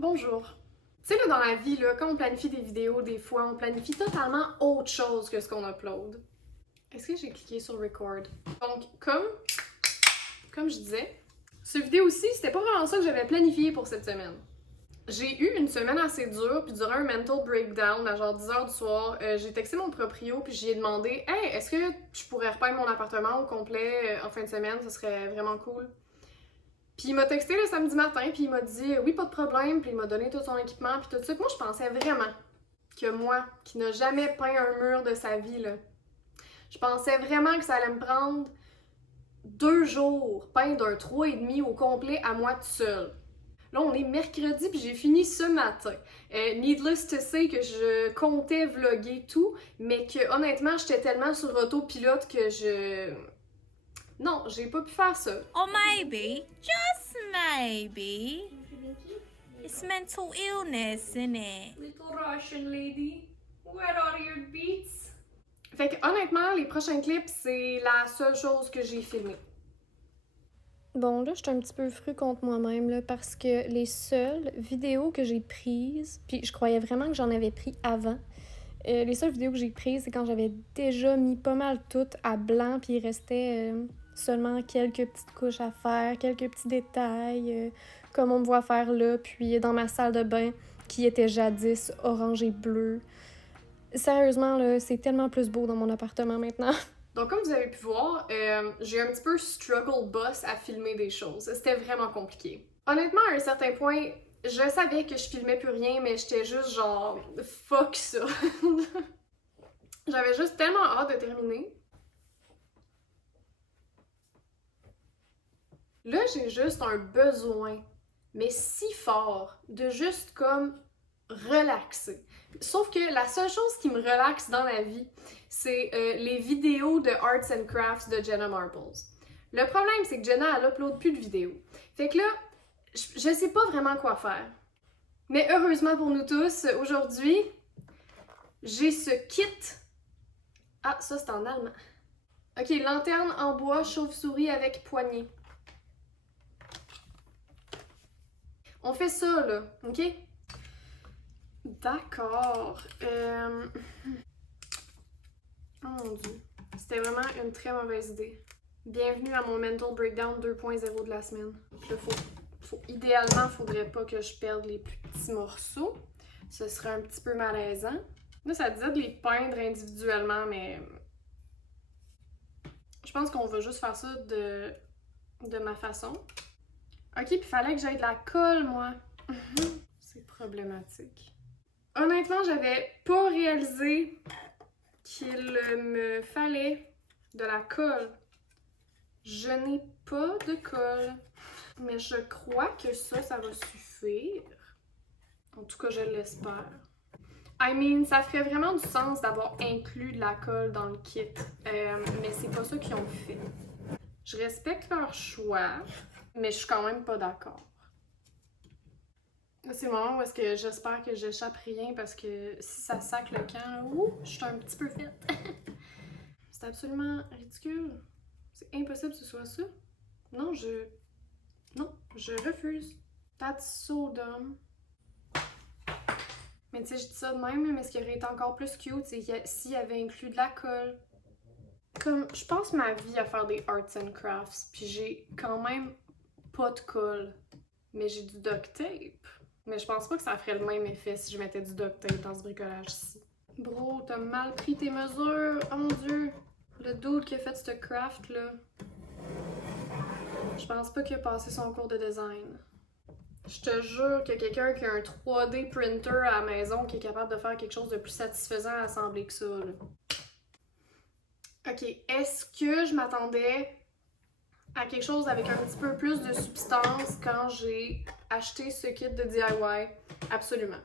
Bonjour. Tu sais, là, dans la vie, là, quand on planifie des vidéos, des fois, on planifie totalement autre chose que ce qu'on upload. Est-ce que j'ai cliqué sur record? Donc, comme je disais, cette vidéo-ci, c'était pas vraiment ça que j'avais planifié pour cette semaine. J'ai eu une semaine assez dure, puis durant un mental breakdown à genre 10h du soir, j'ai texté mon proprio, puis j'y ai demandé « Hey, est-ce que je pourrais repeindre mon appartement au complet en fin de semaine? Ce serait vraiment cool. » Puis il m'a texté le samedi matin, puis il m'a dit « Oui, pas de problème », puis il m'a donné tout son équipement, puis tout ça. Puis moi, je pensais vraiment que moi, qui n'a jamais peint un mur de sa vie, là, je pensais vraiment que ça allait me prendre 2 jours, peindre un 3,5 au complet à moi toute seule. Là, on est mercredi, puis j'ai fini ce matin. Needless to say que je comptais vlogger tout, mais que honnêtement, j'étais tellement sur autopilote que Non, j'ai pas pu faire ça. Or maybe, just maybe, it's mental illness, isn't it? Little Russian lady, where are your beats? Fait que honnêtement, les prochains clips, c'est la seule chose que j'ai filmée. Bon, là, je suis un petit peu fru contre moi-même, là, parce que les seules vidéos que j'ai prises, puis je croyais vraiment que j'en avais pris avant, les seules vidéos que j'ai prises, c'est quand j'avais déjà mis pas mal toutes à blanc, puis il restait seulement quelques petites couches à faire, quelques petits détails, comme on me voit faire là, puis dans ma salle de bain, qui était jadis orange et bleu. Sérieusement, là, c'est tellement plus beau dans mon appartement maintenant. Donc comme vous avez pu voir, j'ai un petit peu struggle boss à filmer des choses. C'était vraiment compliqué. Honnêtement, à un certain point, je savais que je filmais plus rien, mais j'étais juste genre fuck ça. J'avais juste tellement hâte de terminer. Là, j'ai juste un besoin, mais si fort, de juste comme relaxer. Sauf que la seule chose qui me relaxe dans la vie, c'est les vidéos de Arts and Crafts de Jenna Marbles. Le problème, c'est que Jenna, elle upload plus de vidéos. Fait que là, je sais pas vraiment quoi faire. Mais heureusement pour nous tous, aujourd'hui, j'ai ce kit. Ah, ça c'est en allemand. Ok, lanterne en bois, chauve-souris avec poignée. On fait ça, là, ok? D'accord. Oh mon dieu. C'était vraiment une très mauvaise idée. Bienvenue à mon mental breakdown 2.0 de la semaine. Là, idéalement, faudrait pas que je perde les plus petits morceaux. Ce serait un petit peu malaisant. Là, ça disait de les peindre individuellement, mais je pense qu'on va juste faire ça de ma façon. Ok, puis fallait que j'aille de la colle, moi. C'est problématique. Honnêtement, j'avais pas réalisé qu'il me fallait de la colle. Je n'ai pas de colle, mais je crois que ça va suffire. En tout cas, je l'espère. I mean, ça ferait vraiment du sens d'avoir inclus de la colle dans le kit, mais c'est pas ça qu'ils ont fait. Je respecte leur choix, mais je suis quand même pas d'accord. C'est le moment où est-ce que j'espère que j'échappe rien parce que si ça sac le camp, je suis un petit peu faite. C'est absolument ridicule. C'est impossible que ce soit ça. Non, je refuse. That's so dumb. Mais tu sais, je dis ça de même, mais ce qui aurait été encore plus cute, c'est s'il y avait inclus de la colle. Comme, je passe ma vie à faire des arts and crafts, puis j'ai quand même pas de colle. Mais j'ai du duct tape. Mais je pense pas que ça ferait le même effet si je mettais du duct tape dans ce bricolage-ci. Bro, t'as mal pris tes mesures. Oh mon dieu. Le dude qui a fait ce craft-là. Je pense pas qu'il a passé son cours de design. Je te jure que quelqu'un qui a un 3D printer à la maison qui est capable de faire quelque chose de plus satisfaisant à assembler que ça, là. Ok, est-ce que je m'attendais à quelque chose avec un petit peu plus de substance quand j'ai acheté ce kit de DIY? Absolument.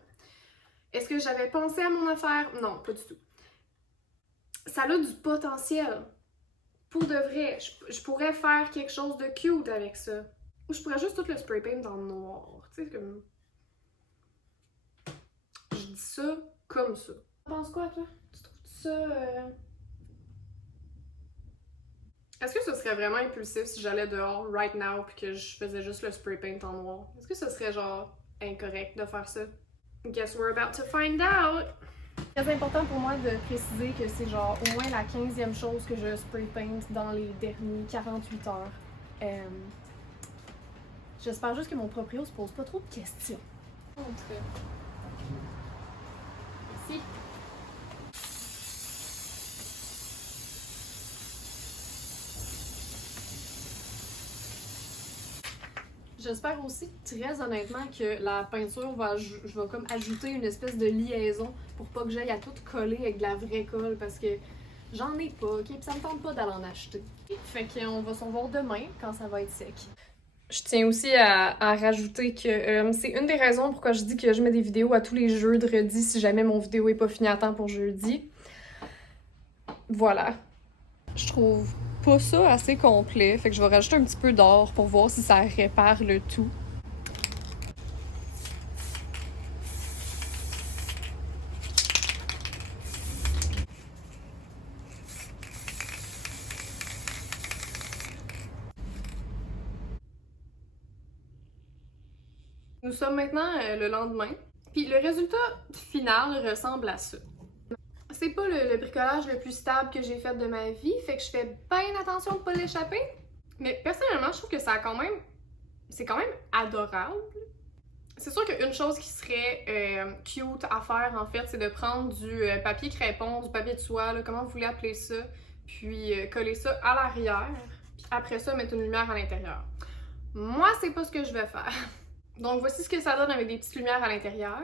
Est-ce que j'avais pensé à mon affaire? Non, pas du tout. Ça a du potentiel. Pour de vrai, je pourrais faire quelque chose de cute avec ça. Ou je pourrais juste tout le spray paint en noir. Tu sais, comme... Je dis ça comme ça. Tu penses quoi, toi? Tu trouves ça... Est-ce que ce serait vraiment impulsif si j'allais dehors right now puis que je faisais juste le spray paint en noir? Est-ce que ce serait genre incorrect de faire ça. Guess we're about to find out! Très important pour moi de préciser que c'est genre au moins la 15e chose que je spray paint dans les derniers 48 heures. J'espère juste que mon proprio se pose pas trop de questions. En tout cas. Ici. J'espère aussi, très honnêtement, que la peinture va, je vais comme ajouter une espèce de liaison pour pas que j'aille à tout coller avec de la vraie colle parce que j'en ai pas, ok? Puis ça me tente pas d'aller en acheter. Fait qu'on va s'en voir demain quand ça va être sec. Je tiens aussi à rajouter que c'est une des raisons pourquoi je dis que je mets des vidéos à tous les jeudredis si jamais mon vidéo est pas finie à temps pour jeudi. Voilà. Je trouve pas ça assez complet, fait que je vais rajouter un petit peu d'or pour voir si ça répare le tout. Nous sommes maintenant le lendemain, puis le résultat final ressemble à ça. C'est pas le bricolage le plus stable que j'ai fait de ma vie, fait que je fais bien attention de pas l'échapper. Mais personnellement, je trouve que ça a quand même... c'est quand même adorable. C'est sûr qu'une chose qui serait cute à faire, en fait, c'est de prendre du papier crépon, du papier de soie, là, comment vous voulez appeler ça, puis coller ça à l'arrière, puis après ça, mettre une lumière à l'intérieur. Moi, c'est pas ce que je vais faire. Donc, voici ce que ça donne avec des petites lumières à l'intérieur.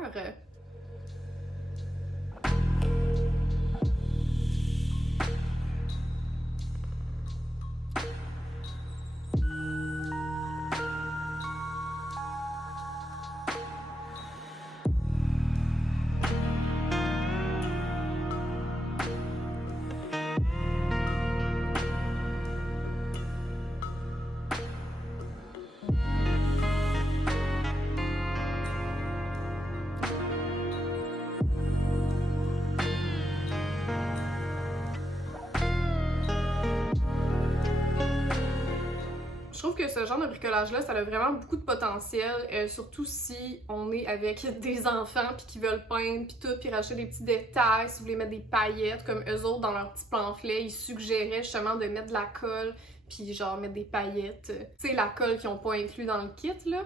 Je trouve que ce genre de bricolage-là, ça a vraiment beaucoup de potentiel, surtout si on est avec des enfants puis qui veulent peindre puis tout, puis racheter des petits détails, si vous voulez mettre des paillettes, comme eux autres dans leur petit pamphlet, ils suggéraient justement de mettre de la colle puis genre mettre des paillettes, tu sais la colle qu'ils ont pas inclus dans le kit là.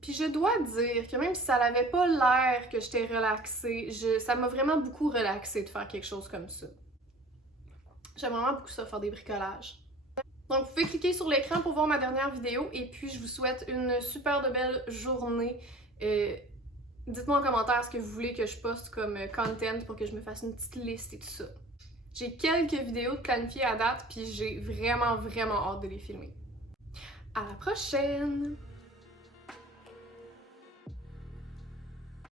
Puis je dois dire que même si ça n'avait pas l'air que j'étais relaxée, ça m'a vraiment beaucoup relaxée de faire quelque chose comme ça. J'aime vraiment beaucoup ça, faire des bricolages. Donc, vous pouvez cliquer sur l'écran pour voir ma dernière vidéo et puis je vous souhaite une super de belle journée. Dites-moi en commentaire ce que vous voulez que je poste comme content pour que je me fasse une petite liste et tout ça. J'ai quelques vidéos de planifiées à date puis j'ai vraiment hâte de les filmer. À la prochaine!